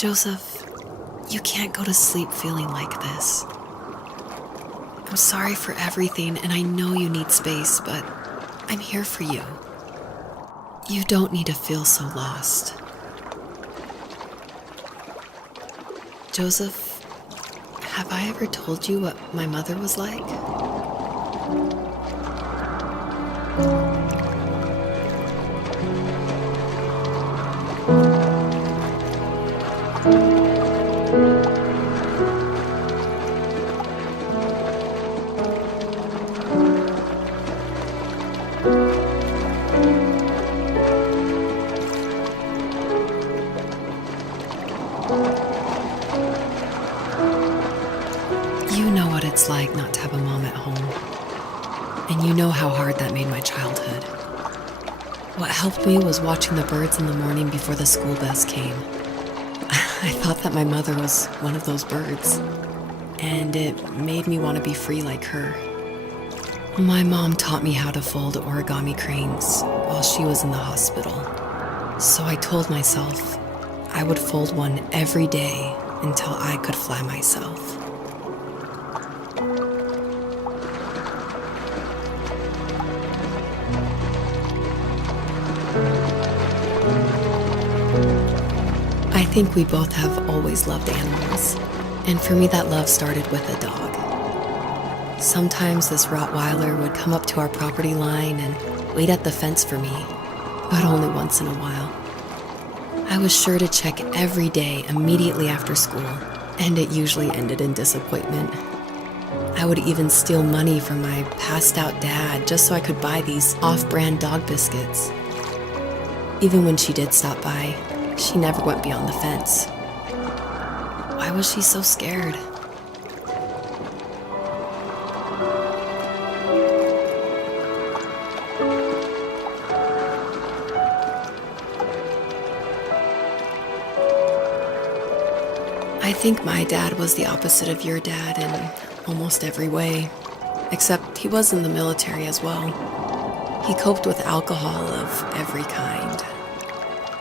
Joseph, you can't go to sleep feeling like this. I'm sorry for everything, and I know you need space, but I'm here for you. You don't need to feel so lost. Joseph, have I ever told you what my mother was like? You know what it's like not to have a mom at home. And you know how hard that made my childhood. What helped me was watching the birds in the morning before the school bus came. I thought that my mother was one of those birds, and it made me want to be free like her. My mom taught me how to fold origami cranes while she was in the hospital. So I told myself I would fold one every day until I could fly myself. I think we both have always loved animals, and for me that love started with a dog. Sometimes this Rottweiler would come up to our property line and wait at the fence for me, but only once in a while. I was sure to check every day immediately after school, and it usually ended in disappointment. I would even steal money from my passed-out dad just so I could buy these off-brand dog biscuits. Even when she did stop by, she never went beyond the fence. Why was she so scared? I think my dad was the opposite of your dad in almost every way, except he was in the military as well. He coped with alcohol of every kind.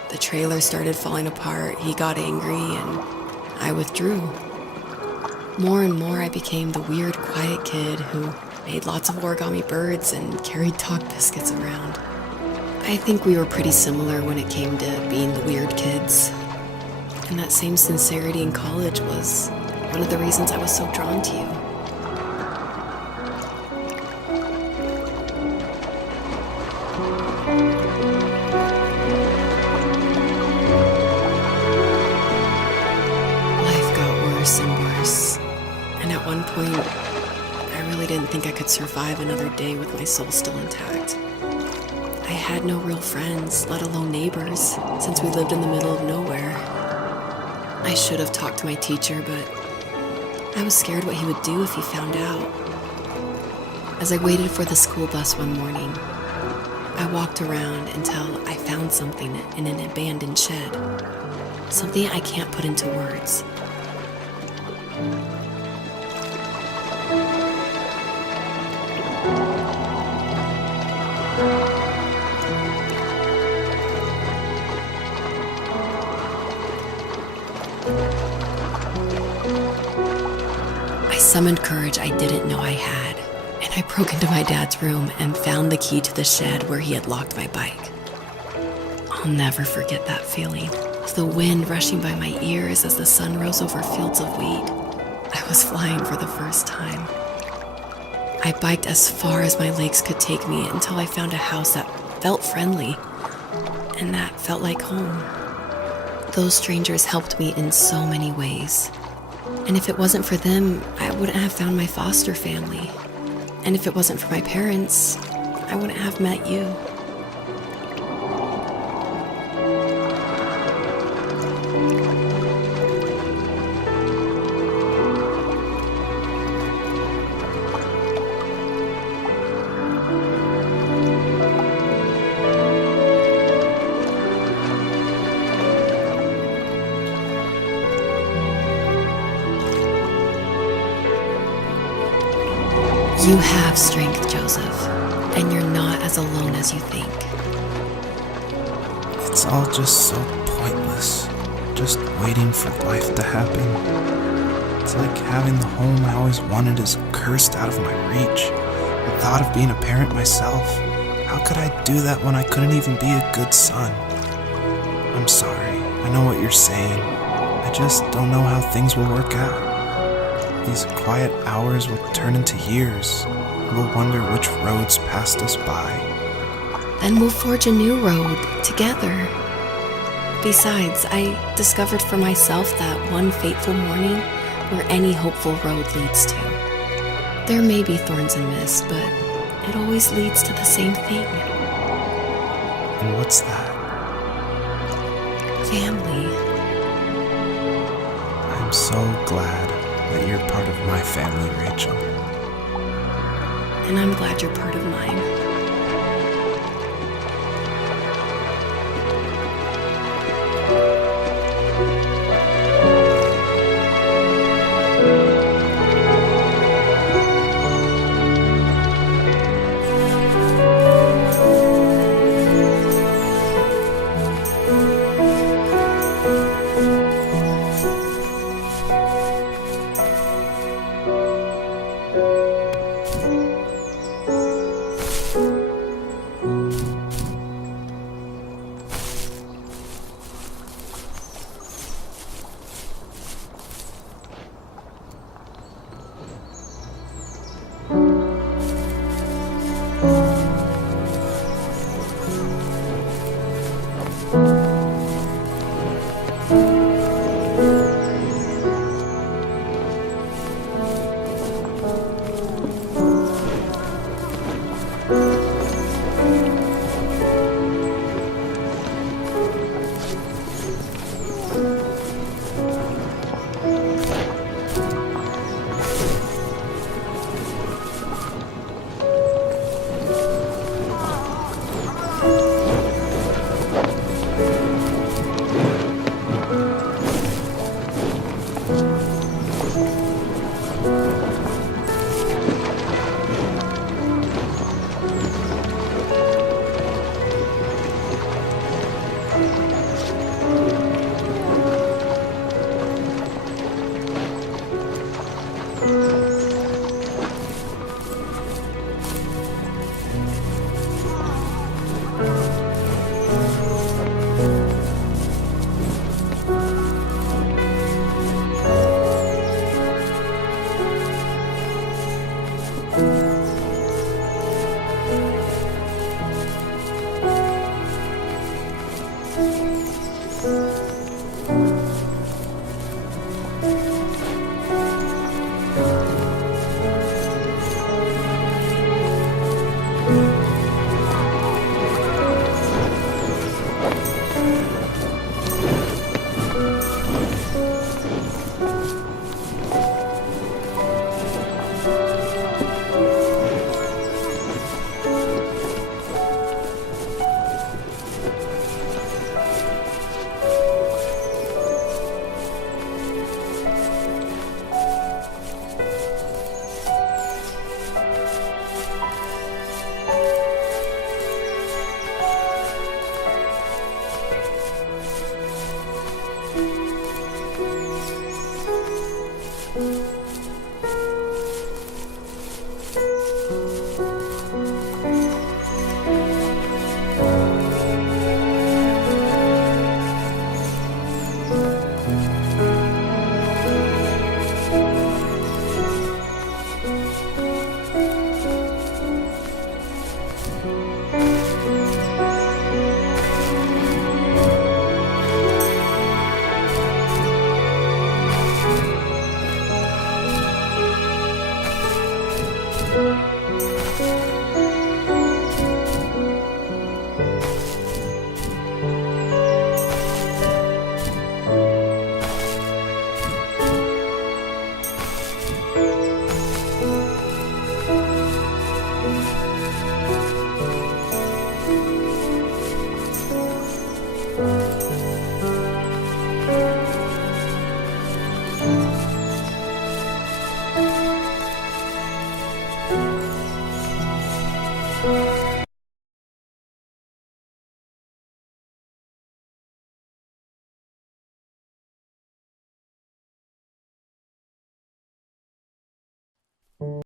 The trailer started falling apart, he got angry, and I withdrew. More and more I became the weird, quiet kid who made lots of origami birds and carried dog biscuits around. I think we were pretty similar when it came to being the weird kids. And that same sincerity in college was one of the reasons I was so drawn to you. Life got worse and worse, and at one point, I really didn't think I could survive another day with my soul still intact. I had no real friends, let alone neighbors, since we lived in the middle of nowhere. I should have talked to my teacher, but I was scared what he would do if he found out. As I waited for the school bus one morning, I walked around until I found something in an abandoned shed. Something I can't put into words. I summoned courage I didn't know I had, and I broke into my dad's room and found the key to the shed where he had locked my bike. I'll never forget that feeling, of the wind rushing by my ears as the sun rose over fields of wheat. I was flying for the first time. I biked as far as my legs could take me until I found a house that felt friendly, and that felt like home. Those strangers helped me in so many ways. And if it wasn't for them, I wouldn't have found my foster family. And if it wasn't for my parents, I wouldn't have met you. You have strength, Joseph, and you're not as alone as you think. It's all just so pointless. Just waiting for life to happen. It's like having the home I always wanted is cursed out of my reach. The thought of being a parent myself, how could I do that when I couldn't even be a good son? I'm sorry, I know what you're saying. I just don't know how things will work out. These quiet hours will turn into years. We'll wonder which roads passed us by. Then we'll forge a new road together. Besides, I discovered for myself that one fateful morning where any hopeful road leads to. There may be thorns and mist, but it always leads to the same thing. And what's that? Family. I'm so glad that you're part of my family, Rachel. And I'm glad you're part of mine.